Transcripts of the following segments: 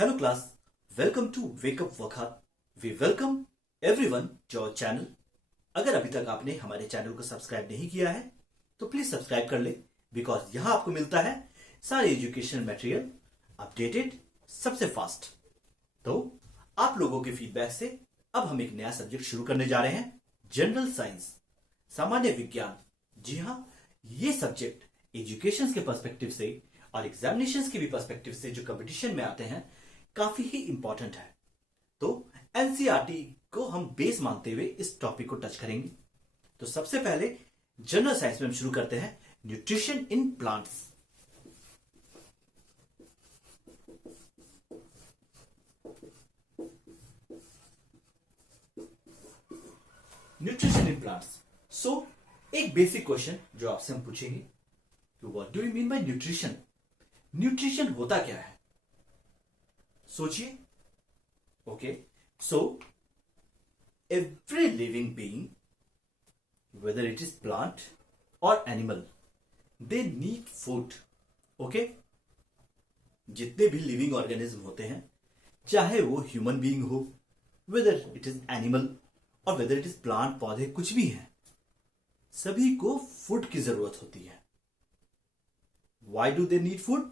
Hello class, welcome to Wake Up Wakhat. We welcome everyone to our channel. अगर अभी तक आपने हमारे चैनल को सब्सक्राइब नहीं किया है तो प्लीज सब्सक्राइब कर ले बिकॉज यहाँ आपको मिलता है सारे एजुकेशनल मटेरियल अपडेटेड सबसे फास्ट। तो आप लोगों के फीडबैक से अब हम एक नया सब्जेक्ट शुरू करने जा रहे हैं, जनरल साइंस, सामान्य विज्ञान। जी हाँ, ये सब्जेक्ट एजुकेशन के पर्सपेक्टिव से और एग्जामिनेशन के भी पर्सपेक्टिव से जो कंपटीशन में आते हैं काफी ही इंपॉर्टेंट है। तो एनसीईआरटी को हम बेस मानते हुए इस टॉपिक को टच करेंगे। तो सबसे पहले जनरल साइंस में हम शुरू करते हैं, nutrition in plants. Nutrition in plants. So एक बेसिक क्वेश्चन जो आपसे हम पूछेंगे कि what do you mean by nutrition? Nutrition होता क्या है? सोचिए। Okay, so every living being, whether it is plant or animal, they need food. Okay? जितने भी लिविंग ऑर्गेनिज्म होते हैं, चाहे वो ह्यूमन बीइंग हो, whether it is animal और whether it is प्लांट, पौधे, कुछ भी हैं, सभी को फूड की जरूरत होती है। Why do they need food?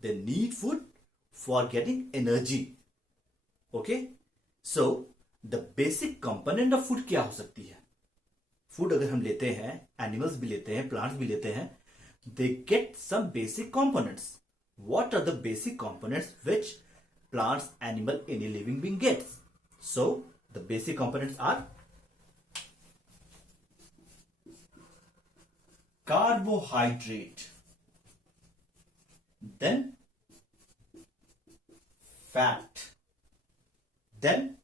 They need food for getting energy. Okay? So the basic component of food क्या हो सकती है? फूड अगर हम लेते हैं, एनिमल्स भी लेते हैं, प्लांट्स भी लेते हैं, they get some basic components. What are the basic components which plants, animal, any living being gets? So the basic components are carbohydrate, then fat, then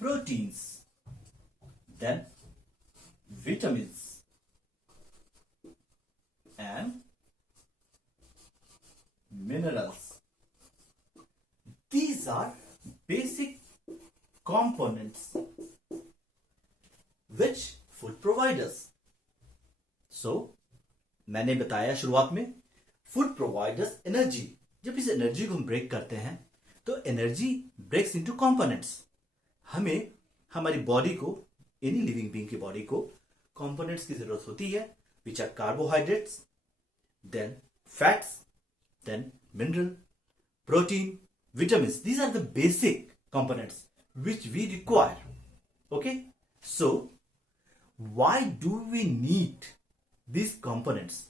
proteins, then vitamins and minerals. These are basic components which food provide us. So मैंने बताया शुरुआत में, food provides us energy. जब इस energy को हम break करते हैं तो एनर्जी ब्रेक्स इनटू कंपोनेंट्स। हमें हमारी बॉडी को, एनी लिविंग बीइंग की बॉडी को कंपोनेंट्स की जरूरत होती है, which are carbohydrates, then fats, then mineral, protein, vitamins. These are the basic components which we require. Okay, so why do we need these components,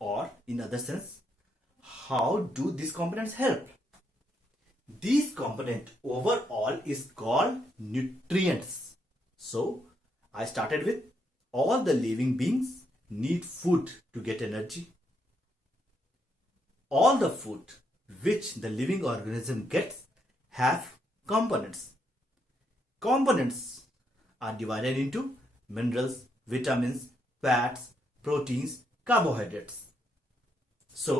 or in other sense, how do these components help? These component overall is called nutrients. So I started with all the living beings need food to get energy. All the food which the living organism gets have components. Components are divided into minerals, vitamins, fats, proteins, carbohydrates. So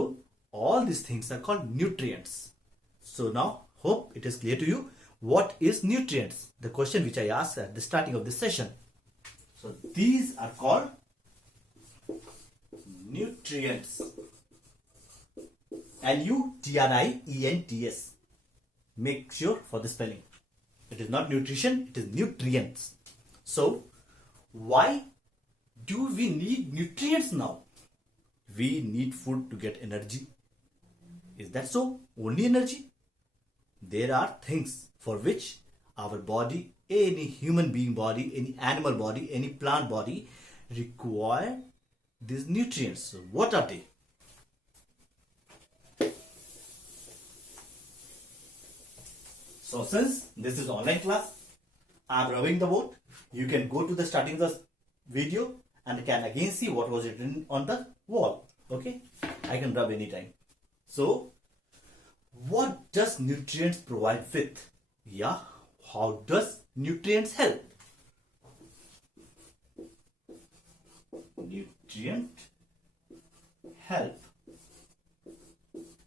all these things are called nutrients. So now, hope it is clear to you what is nutrients, the question which I asked at the starting of this session. So these are called nutrients. Nutrients. Make sure for the spelling. It is not nutrition, it is nutrients. So why do we need nutrients now? We need food to get energy. Is that so? Only energy? There are things for which our body, any human being body, any animal body, any plant body require these nutrients. So what are they? So since this is online class, I am rubbing the board. You can go to the starting of the video and can again see what was written on the wall. Okay, I can rub anytime. So what does nutrients provide with? Yeah, how does nutrients help? Nutrient help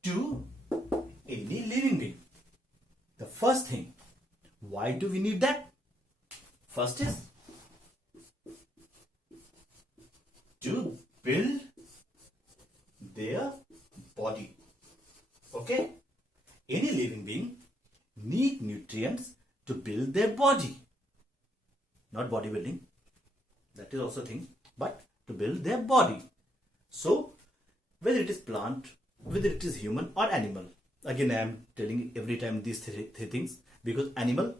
to any living being. The first thing, why do we need that? First is to build their body. Okay? Any living being need nutrients to build their body. Not bodybuilding. That is also a thing. But to build their body. So, whether it is plant, whether it is human or animal. Again, I am telling every time these three things because animal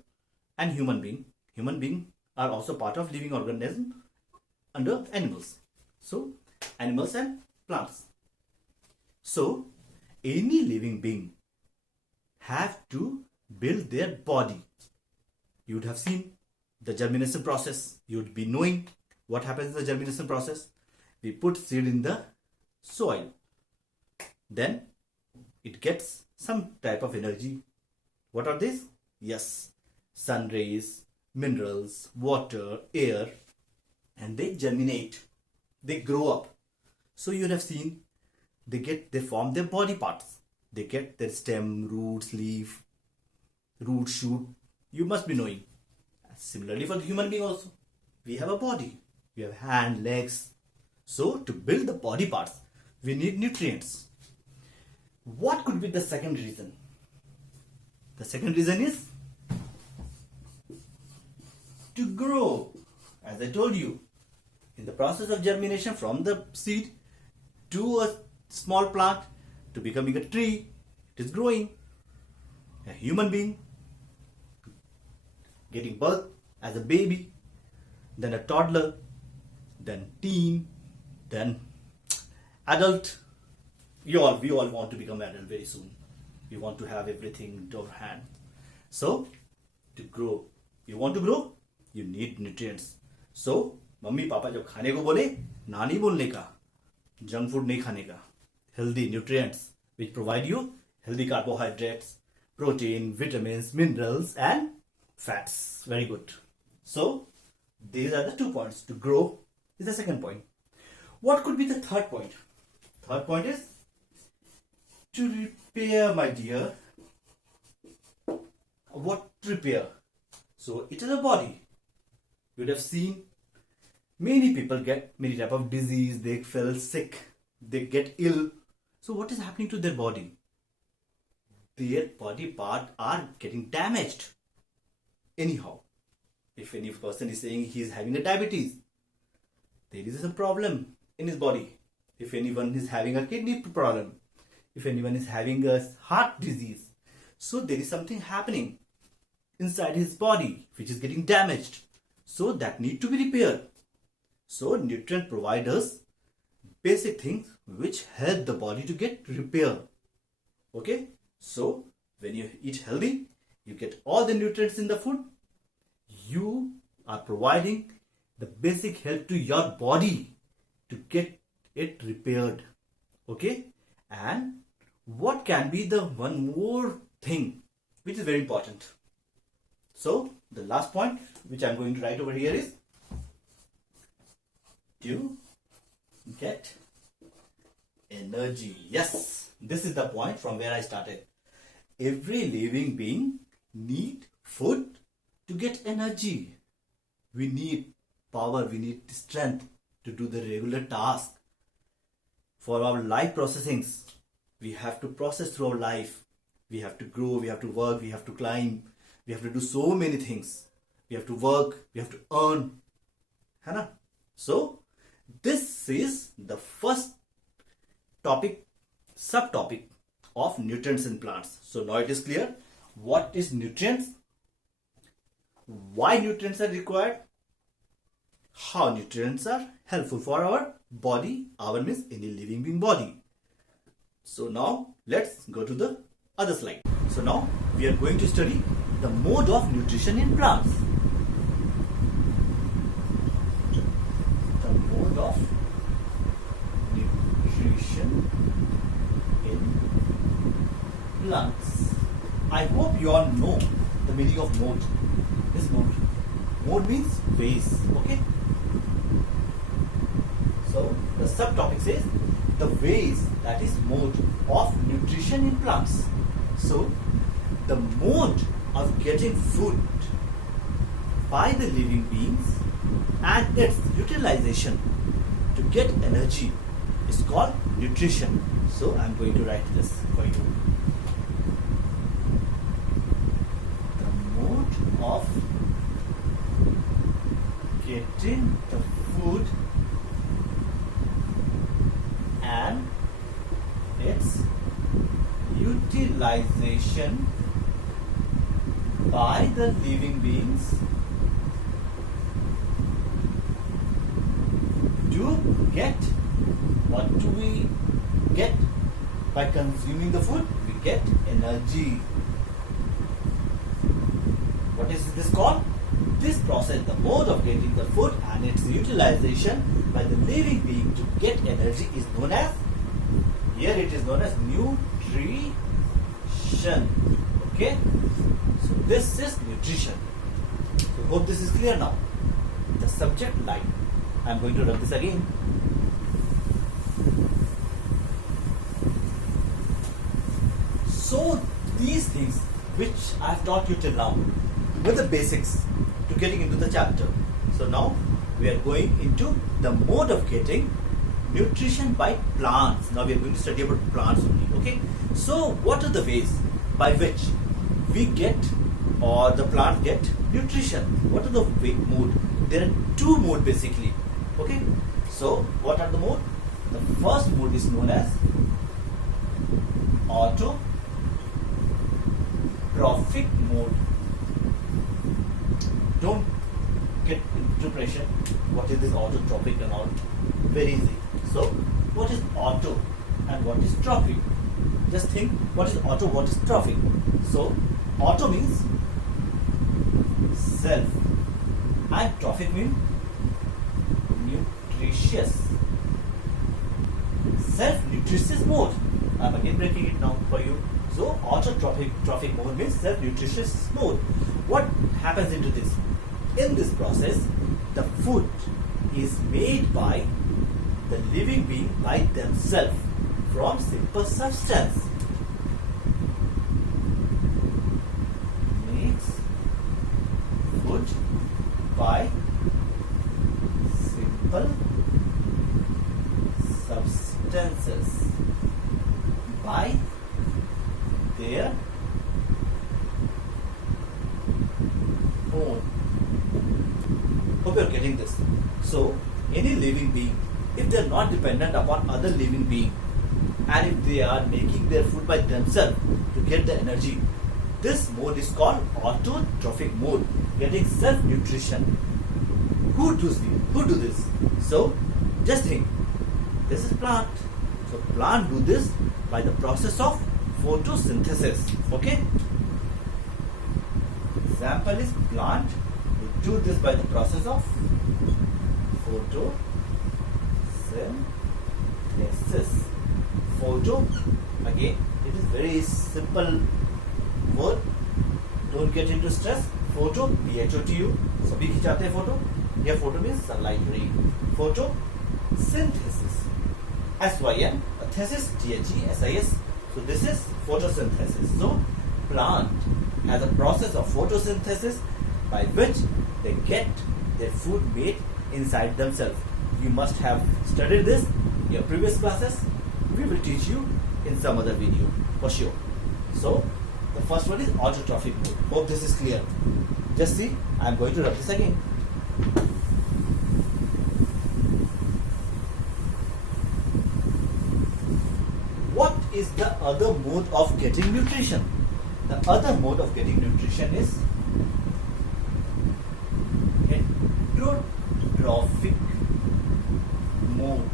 and human being are also part of living organism under animals. So, animals and plants. So, any living being have to build their body. You would have seen the germination process. You would be knowing what happens in the germination process. We put seed in the soil. Then it gets some type of energy. What are these? Yes, sun rays, minerals, water, air, and they germinate. They grow up. So you would have seen they form their body parts. They get their stem, roots, leaf, root, shoot. You must be knowing. Similarly for the human being also. We have a body. We have hand, legs. So to build the body parts, we need nutrients. What could be the second reason? The second reason is to grow. As I told you, in the process of germination from the seed to a small plant to becoming a tree, it is growing. A human being getting birth as a baby, then a toddler, then teen, then adult. We all want to become adult very soon. We want to have everything in our hand. So, to grow, you want to grow, you need nutrients. So, mummy papa जब खाने को बोले ना नहीं बोलने का, junk food नहीं खाने का, healthy nutrients which provide you healthy carbohydrates, protein, vitamins, minerals and fats. Very good. So, these are the 2 points. To grow is the second point. What could be the third point? Third point is to repair, my dear. What repair? So it is a body. You would have seen many people get many type of disease. They fell sick. They get ill. So what is happening to their body? Their body part are getting damaged. Anyhow, if any person is saying he is having a diabetes, there is a problem in his body. If anyone is having a kidney problem, if anyone is having a heart disease, so there is something happening inside his body which is getting damaged. So that need to be repaired. So nutrient provide us basic things which help the body to get repair. Okay? So when you eat healthy, you get all the nutrients in the food. You are providing the basic help to your body to get it repaired. Okay? And what can be the one more thing which is very important? So the last point which I am going to write over here is to get energy. Yes, this is the point from where I started. Every living being need food to get energy. We need power, we need strength to do the regular task. For our life processings, we have to process through our life. We have to grow, we have to work, we have to climb, we have to do so many things. We have to work, we have to earn. है ना? So, this is the first topic, subtopic of nutrients in plants. So now it is clear what is nutrients, why nutrients are required, how nutrients are helpful for our body, our means any living being body. So now let's go to the other slide. So now we are going to study the mode of nutrition in plants. The mode of nutrition in plants. I hope you all know the meaning of mode. This mode. Mode means ways. Okay. So the subtopic says the ways, that is mode of nutrition in plants. So the mode of getting food by the living beings and its utilization to get energy is called nutrition. So I am going to write this for you. getting the food and its utilization by the living beings to get, what do we get by consuming the food? We get energy. What is this called? This process, the mode of getting the food and its utilization by the living being to get energy, is known as, here it is known as nutrition. Okay? So this is nutrition. So hope this is clear now. The subject line. I am going to rub this again. So these things which I have taught you till now were the basics to getting into the chapter. So now we are going into the mode of getting nutrition by plants. Now we are going to study about plants only. Okay. So what are the ways by which we get, or the plant get, nutrition? What are the mode? There are two modes basically. Okay. So what are the mode? The first mode is known as autotrophic mode. Don't get into pressure. What is this autotrophic and all? Very easy. So what is auto and what is trophic? Just think, what is auto, what is trophic? So auto means self and trophic means nutritious. Self-nutritious mode. I am again breaking it down for you. So autotrophic mode means self-nutritious mode. What happens into this? In this process, the food is made by the living being by themselves from simple substance. Makes food by simple substances by their own. Hope you are getting this. So any living being, if they are not dependent upon other living being, and if they are making their food by themselves to get the energy, this mode is called autotrophic mode, getting self-nutrition. Who do this? So just think, this is plant. So plant do this by the process of photosynthesis. Okay? Example is plant. We do this by the process of photosynthesis. Photo, again, it is very simple word. Don't get into stress. Photo, PHOTO. सभी खिंचाते हैं photo. Here photo means sunlight ray. Photosynthesis. SYN, thesis, THESIS. So this is photosynthesis. So plant has a process of photosynthesis by which they get their food made inside themselves. You must have studied this in your previous classes. We will teach you in some other video for sure. So the first one is autotrophic mode. Hope this is clear. Just see, I am going to rub this again. What is the other mode of getting nutrition? The other mode of getting nutrition is heterotrophic mode.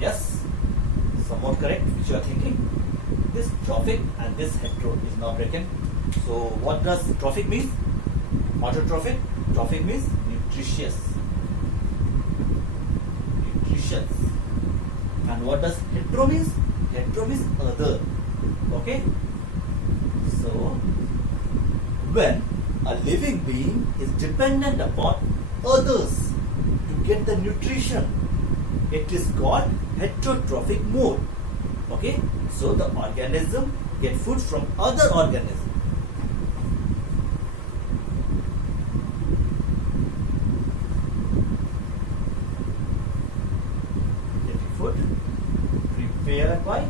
Yes? Somewhat correct, which you are thinking. This trophic and this hetero is now broken. So what does trophic mean? Autotrophic. Trophic means nutritious. Nutritious. And what does hetero means? Hetero means other. Okay? So when a living being is dependent upon others to get the nutrition, it is called heterotrophic mode. Okay? So the organism get food from other organisms. Getting food prepared by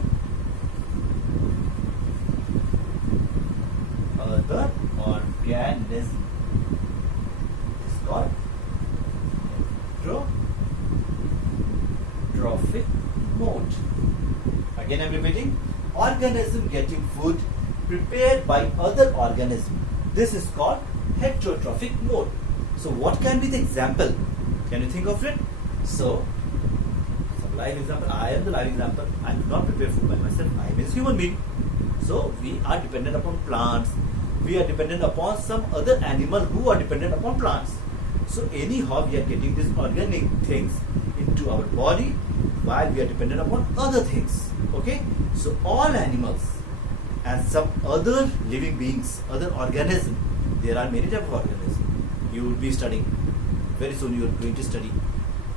other organism. It is called Again I'm repeating, organism getting food prepared by other organism. This is called heterotrophic mode. So what can be the example? Can you think of it? So, some live example. I am the live example. I do not prepare food by myself. I am a human being. So we are dependent upon plants. We are dependent upon some other animal who are dependent upon plants. So anyhow we are getting these organic things into our body while we are dependent upon other things. Okay? So all animals and some other living beings, other organisms, there are many types of organisms. You will be studying. Very soon you are going to study.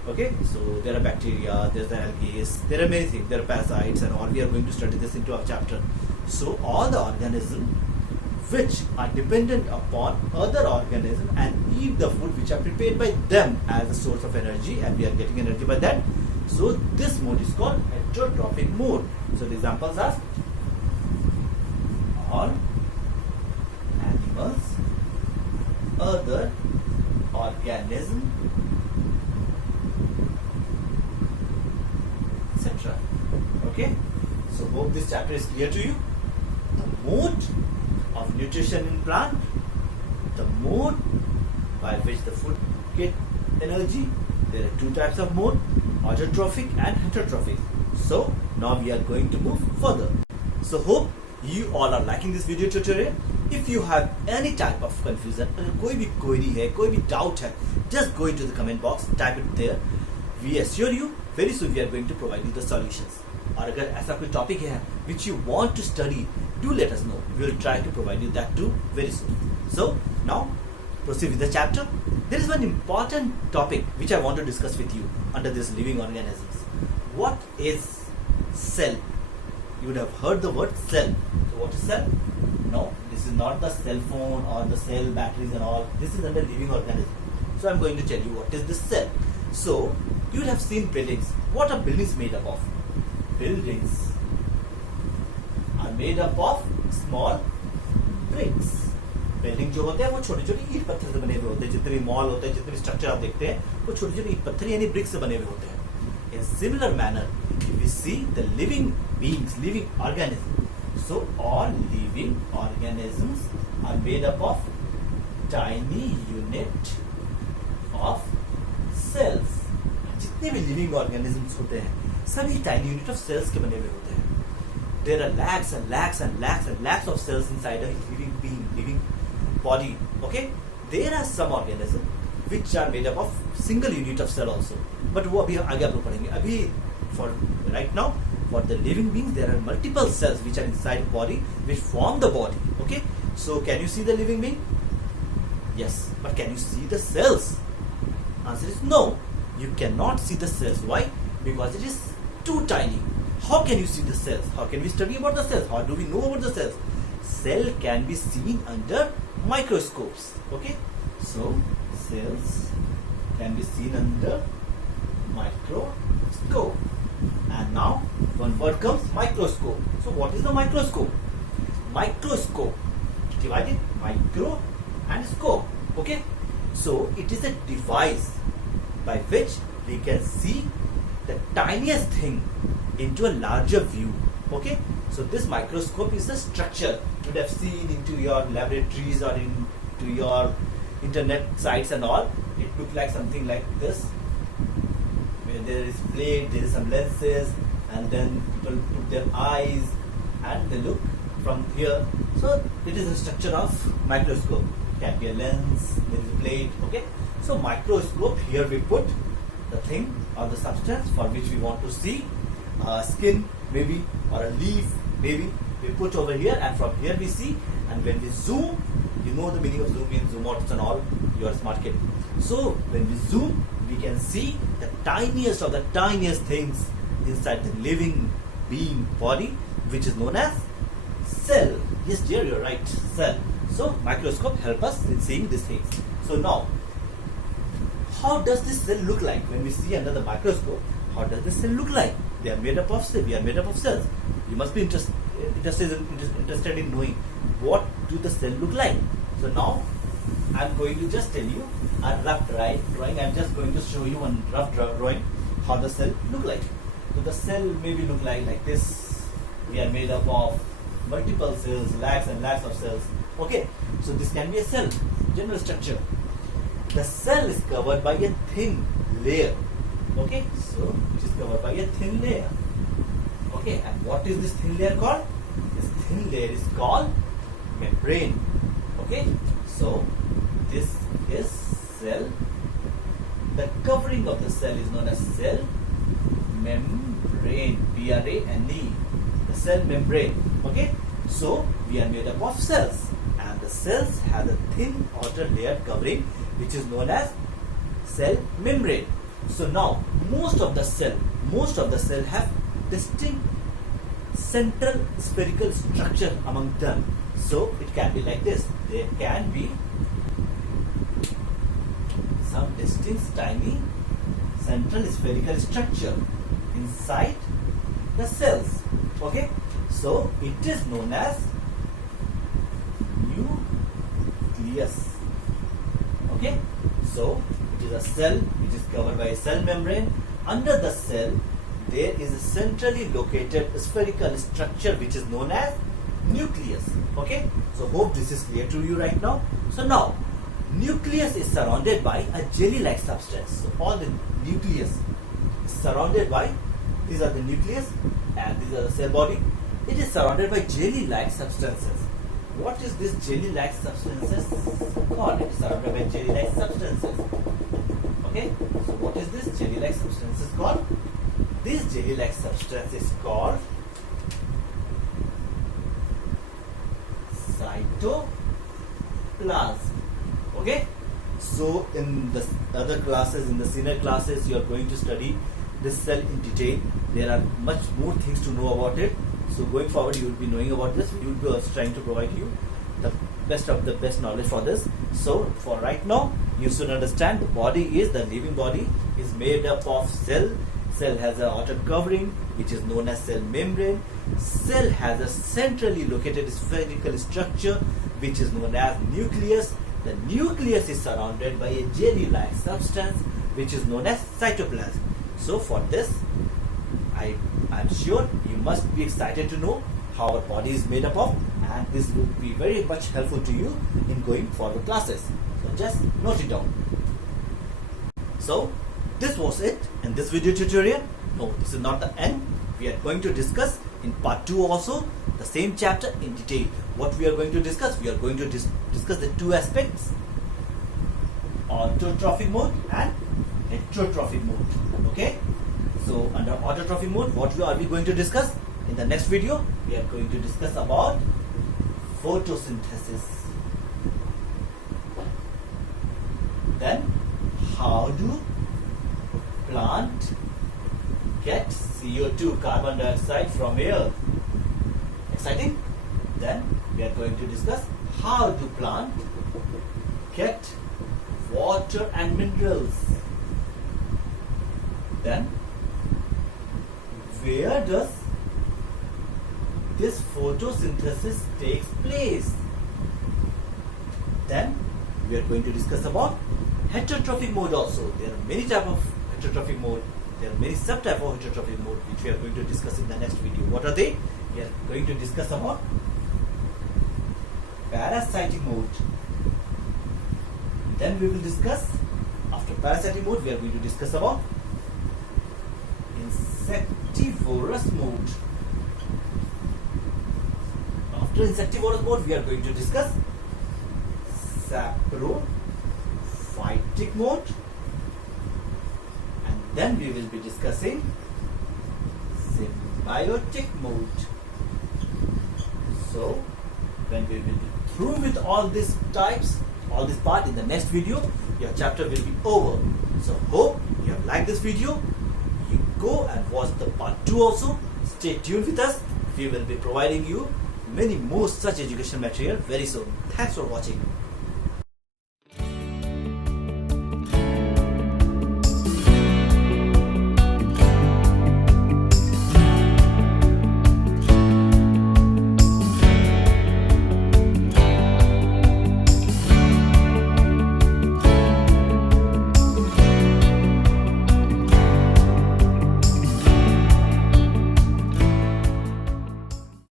Okay? So there are bacteria, there are the algae, there are many things, there are parasites and all. We are going to study this into our chapter. So all the organisms which are dependent upon other organisms and eat the food which are prepared by them as a source of energy, and we are getting energy by that. So this mode is called heterotrophic mode. So the examples are all animals, other organisms, etc. Okay? So hope this chapter is clear to you. The mode of nutrition in plant, the mode by which the food get energy. There are two types of mode, autotrophic and heterotrophic. So now we are going to move further. So hope you all are liking this video tutorial. If you have any type of confusion, कोई भी query है, कोई भी doubt है, just go into the comment box, type it there. We assure you, very soon we are going to provide you the solutions. और अगर ऐसा कोई topic है which you want to study, do let us know. We will try to provide you that too very soon. So now proceed with the chapter. There is one important topic which I want to discuss with you under this living organisms. What is cell? You would have heard the word cell. So what is cell? No, this is not the cell phone or the cell batteries and all. This is under living organism. So I'm going to tell you what is this cell. So you would have seen buildings. What are buildings made up of? Buildings are made up of small bricks. Building जो होते हैं वो छोटे छोटे ईंट पत्थर से बने हुए होते हैं. जितने भी मॉल होते हैं, जितने भी स्ट्रक्चर आप देखते हैं, वो छोटे छोटे ईंट पत्थर यानी ब्रिक्स से बने हुए होते हैं. In similar manner, if we see the living beings, living organisms, so all living organisms are made up of tiny unit of cells. जितने भी living organisms होते हैं, सभी tiny unit of cells के बने हुए होते हैं. There are lakhs and lakhs and lakhs and lakhs of cells inside a living being, living body. Okay? There are some organisms which are made up of single unit of cell also. But वो अभी आगे आप लोग पढ़ेंगे. अभी for right now, for the living beings, there are multiple cells which are inside body which form the body. Okay? So can you see the living being? Yes. But can you see the cells? Answer is no. You cannot see the cells. Why? Because it is too tiny. How can you see the cells? How can we study about the cells? How do we know about the cells? Cell can be seen under microscopes. Okay? So, cells can be seen under microscope. And now, one word comes microscope. So, what is the microscope? Microscope. Divided micro and scope. Okay? So, it is a device by which we can see the tiniest thing into a larger view. Okay? So this microscope is a structure you would have seen into your laboratories or into your internet sites and all. It looks like something like this, where there is plate, there is some lenses, and then people put their eyes and they look from here. So it is a structure of microscope. It can be a lens, there is a plate. Okay? So microscope, here we put the thing or the substance for which we want to see. Skin maybe or a leaf maybe we put over here, and from here we see, and when we zoom, you know the meaning of zoom in, zoom out and all, you are a smart kid. So when we zoom, we can see the tiniest of the tiniest things inside the living being body, which is known as cell. Yes dear, you're right, cell. So microscope help us in seeing these things. So now, how does this cell look like when we see under the microscope? How does this cell look like? They are made up of cells. We are made up of cells. You must be interested in knowing what do the cell look like. So now I am going to just tell you a rough drawing. I am just going to show you one rough drawing how the cell look like. So the cell maybe look like this. we are made up of multiple cells, lakhs and lakhs of cells. Okay, so this can be a cell, general structure. The cell is covered by a thin layer. Okay, so it is covered by a thin layer. Okay, and what is this thin layer called? This thin layer is called membrane. Okay, so this is cell. The covering of the cell is known as cell membrane. B-R-A-N-E. The cell membrane. Okay, so we are made up of cells, and the cells have a thin outer layer covering, which is known as cell membrane. So now most of the cell have distinct central spherical structure among them. So it can be like this. There can be some distinct tiny central spherical structure inside the cells. Okay, so it is known as nucleus. Okay, so it is a cell which is covered by a cell membrane. Under the cell there is a centrally located spherical structure which is known as nucleus. Okay, so hope this is clear to you right now. So now nucleus is surrounded by a jelly-like substance. So all the nucleus is surrounded by, these are the nucleus and these are the cell body. It is surrounded by jelly-like substances. What is this jelly-like substances called? It is surrounded by jelly-like substances. Okay, so what is this jelly-like substances called? This jelly-like substance is called cytoplasm. Okay, so in the other classes, in the senior classes, you are going to study this cell in detail. There are much more things to know about it. So going forward, you will be knowing about this. We will be also trying to provide you the best of the best knowledge for this. So for right now, you should understand the body is, the living body is made up of cell. Cell has an outer covering which is known as cell membrane. Cell has a centrally located spherical structure which is known as nucleus. The nucleus is surrounded by a jelly-like substance which is known as cytoplasm. So for this, I'm sure you must be excited to know how our body is made up of, and this will be very much helpful to you in going forward classes. So just note it down. So this was it in this video tutorial. No, this is not the end. We are going to discuss in part 2 also the same chapter in detail. What we are going to discuss? We are going to discuss the two aspects: autotrophic mode and heterotrophic mode. Okay, so under autotrophic mode, what are we going to discuss? In the next video, we are going to discuss about photosynthesis. Then how do plant get CO2, carbon dioxide from air? Exciting? Then we are going to discuss how do plant get water and minerals. Then where does this photosynthesis takes place? Then we are going to discuss about heterotrophic mode also. There are many types of heterotrophic mode. There are many subtypes of heterotrophic mode which we are going to discuss in the next video. What are they? We are going to discuss about parasitic mode. Then we will discuss, after parasitic mode, we are going to discuss about insectivorous mode. After insectivorous mode, we are going to discuss saprotrophic mode, and then we will be discussing symbiotic mode. So when we will be through with all these types, all this part, in the next video, your chapter will be over. So hope you have liked this video. You go and watch the part 2 also. Stay tuned with us. We will be providing you many more such educational material very soon. Thanks for watching.